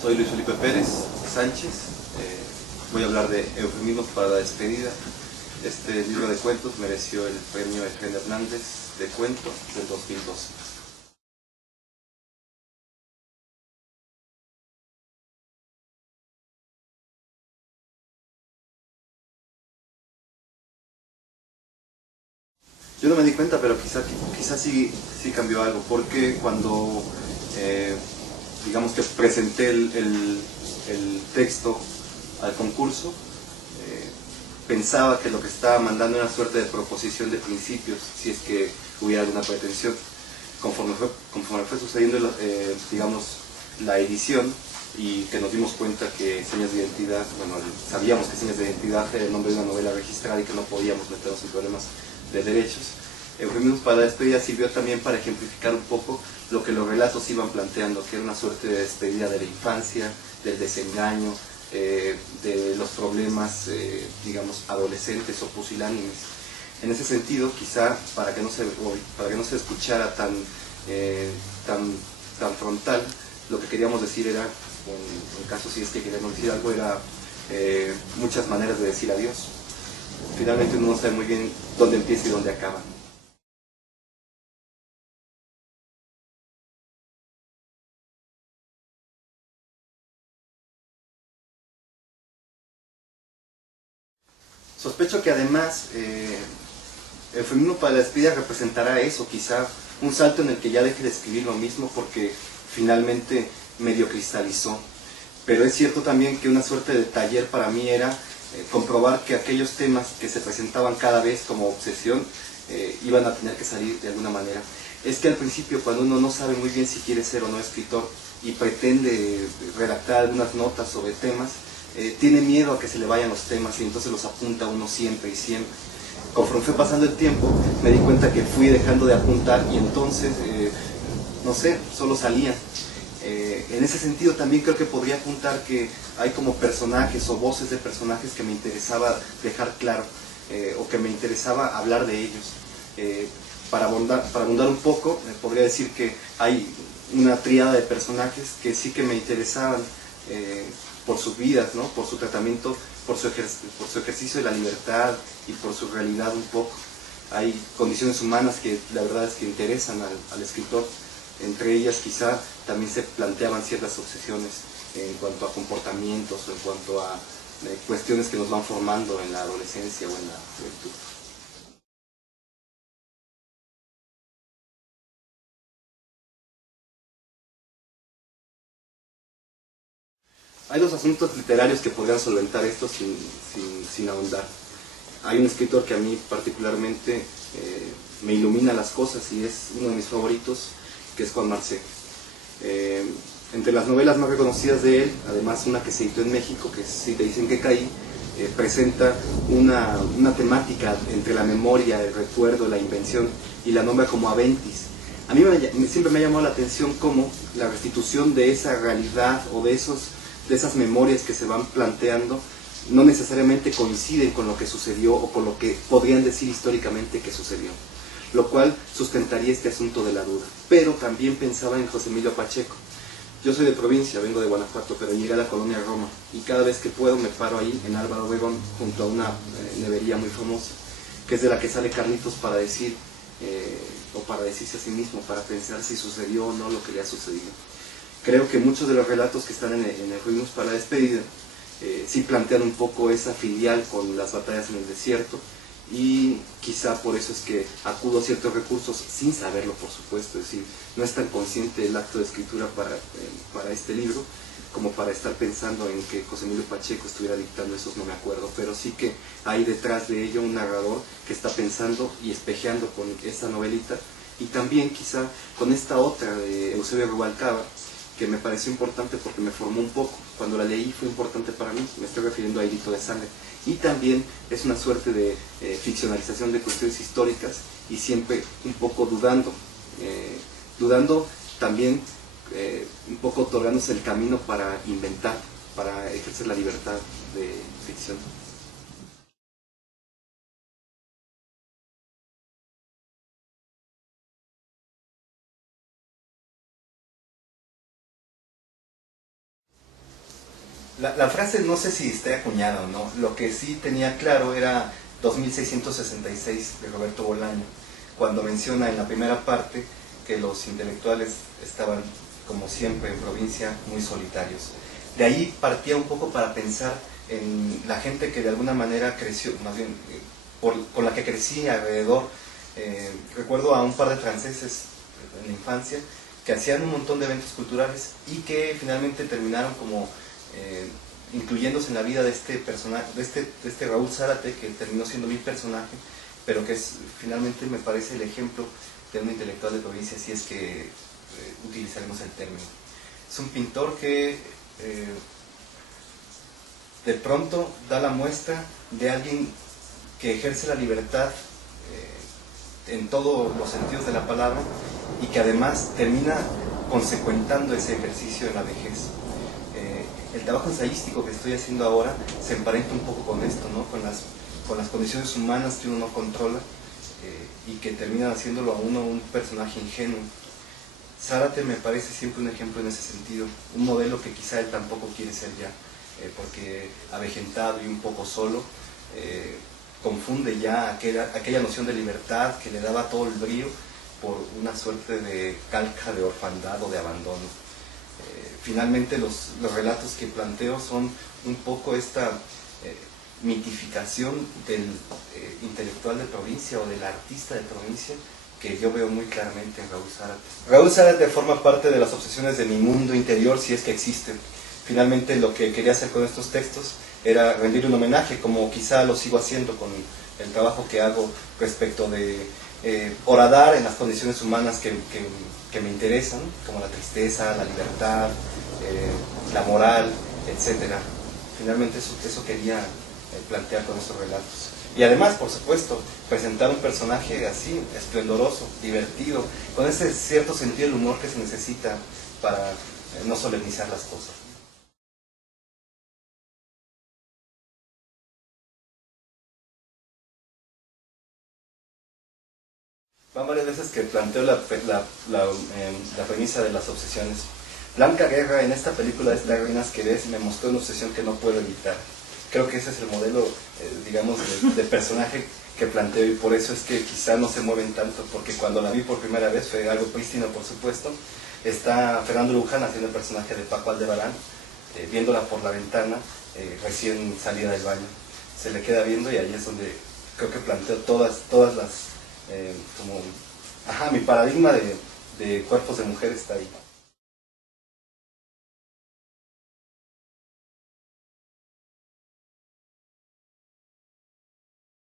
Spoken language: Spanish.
Soy Luis Felipe Pérez Sánchez, voy a hablar de Eufemismos para la despedida. Este libro de cuentos mereció el premio Efraín Hernández de cuento del 2012. Yo no me di cuenta, pero quizá sí cambió algo, porque cuando digamos que presenté el texto al concurso, pensaba que lo que estaba mandando era una suerte de proposición de principios, si es que hubiera alguna pretensión. Conforme fue sucediendo digamos, la edición, y que nos dimos cuenta que Señas de Identidad, bueno, sabíamos que Señas de Identidad era el nombre de una novela registrada y que no podíamos meternos en problemas de derechos. Eufemismos para la despedida sirvió también para ejemplificar un poco lo que los relatos iban planteando, que era una suerte de despedida de la infancia, del desengaño, de los problemas, digamos, adolescentes o pusilánimes. En ese sentido, quizá para que no se escuchara tan frontal, lo que queríamos decir era, en caso si es que queríamos decir algo, era muchas maneras de decir adiós. Finalmente uno no sabe muy bien dónde empieza y dónde acaba. Sospecho que además el feminismo para la despedida representará eso, quizá un salto en el que ya deje de escribir lo mismo porque finalmente medio cristalizó. Pero es cierto también que una suerte de taller para mí era comprobar que aquellos temas que se presentaban cada vez como obsesión iban a tener que salir de alguna manera. Es que al principio, cuando uno no sabe muy bien si quiere ser o no escritor y pretende redactar algunas notas sobre temas, tiene miedo a que se le vayan los temas y entonces los apunta uno siempre y siempre. Conforme fue pasando el tiempo, me di cuenta que fui dejando de apuntar y entonces, no sé, solo salían. En ese sentido también creo que podría apuntar que hay como personajes o voces de personajes que me interesaba dejar claro, o que me interesaba hablar de ellos. Para abundar un poco, podría decir que hay una tríada de personajes que sí que me interesaban por sus vidas, ¿no? Por su tratamiento, por su ejercicio de la libertad y por su realidad un poco. Hay condiciones humanas que la verdad es que interesan al escritor. Entre ellas quizá también se planteaban ciertas obsesiones en cuanto a comportamientos o en cuanto a cuestiones que nos van formando en la adolescencia o en la juventud. Hay dos asuntos literarios que podrían solventar esto sin ahondar. Hay un escritor que a mí particularmente me ilumina las cosas y es uno de mis favoritos, que es Juan Marcé. Entre las novelas más reconocidas de él, además una que se editó en México, que es Si te dicen que caí, presenta una temática entre la memoria, el recuerdo, la invención, y la nombra como Aventis. A mí siempre me ha llamado la atención cómo la restitución de esa realidad o de esas memorias que se van planteando no necesariamente coinciden con lo que sucedió o con lo que podrían decir históricamente que sucedió, lo cual sustentaría este asunto de la duda. Pero también pensaba en José Emilio Pacheco. Yo soy de provincia, vengo de Guanajuato, pero llegué a la colonia Roma y cada vez que puedo me paro ahí en Álvaro Obregón junto a una nevería muy famosa, que es de la que sale Carlitos para decir, o para decirse a sí mismo, para pensar si sucedió o no lo que le ha sucedido. Creo que muchos de los relatos que están en Eufemismos para la despedida sí plantean un poco esa filial con las batallas en el desierto, y quizá por eso es que acudo a ciertos recursos sin saberlo, por supuesto. Es decir, no es tan consciente el acto de escritura para este libro como para estar pensando en que José Emilio Pacheco estuviera dictando esos, no me acuerdo, pero sí que hay detrás de ello un narrador que está pensando y espejeando con esta novelita, y también quizá con esta otra de Eusebio Rubalcaba, que me pareció importante porque me formó un poco. Cuando la leí fue importante para mí, me estoy refiriendo a Hilito de Sangre. Y también es una suerte de ficcionalización de cuestiones históricas y siempre un poco dudando también, un poco otorgándose el camino para inventar, para ejercer la libertad de ficción. La frase no sé si esté acuñada o no, lo que sí tenía claro era 2666 de Roberto Bolaño, cuando menciona en la primera parte que los intelectuales estaban, como siempre en provincia, muy solitarios. De ahí partía un poco para pensar en la gente que de alguna manera creció, más bien con la que crecí alrededor. Recuerdo a un par de franceses en la infancia que hacían un montón de eventos culturales y que finalmente terminaron como incluyéndose en la vida de este personaje, de este Raúl Zárate, que terminó siendo mi personaje, pero que es, finalmente me parece el ejemplo de un intelectual de provincia, si es que utilizaremos el término. Es un pintor que de pronto da la muestra de alguien que ejerce la libertad en todos los sentidos de la palabra y que además termina consecuentando ese ejercicio en la vejez. El trabajo ensayístico que estoy haciendo ahora se emparenta un poco con esto, ¿no? con las condiciones humanas que uno no controla y que terminan haciéndolo a uno un personaje ingenuo. Zárate me parece siempre un ejemplo en ese sentido, un modelo que quizá él tampoco quiere ser ya, porque avejentado y un poco solo, confunde ya aquella noción de libertad que le daba todo el brío por una suerte de calca de orfandad o de abandono. Finalmente los relatos que planteo son un poco esta mitificación del intelectual de provincia o del artista de provincia que yo veo muy claramente en Raúl Zárate. Raúl Zárate forma parte de las obsesiones de mi mundo interior, si es que existe. Finalmente lo que quería hacer con estos textos era rendir un homenaje, como quizá lo sigo haciendo con el trabajo que hago respecto de horadar en las condiciones humanas que me interesan, como la tristeza, la libertad, la moral, etc. Finalmente eso quería plantear con estos relatos. Y además, por supuesto, presentar un personaje así, esplendoroso, divertido, con ese cierto sentido del humor que se necesita para no solemnizar las cosas. Van varias veces que planteo la premisa de las obsesiones. Blanca Guerra, en esta película de estas reinas que ves, me mostró una obsesión que no puedo evitar. Creo que ese es el modelo, digamos, de personaje que planteo, y por eso es que quizá no se mueven tanto, porque cuando la vi por primera vez fue algo prístino, por supuesto. Está Fernando Luján haciendo el personaje de Paco Aldebarán, viéndola por la ventana, recién salida del baño. Se le queda viendo y ahí es donde creo que planteo todas las... mi paradigma de cuerpos de mujer está ahí.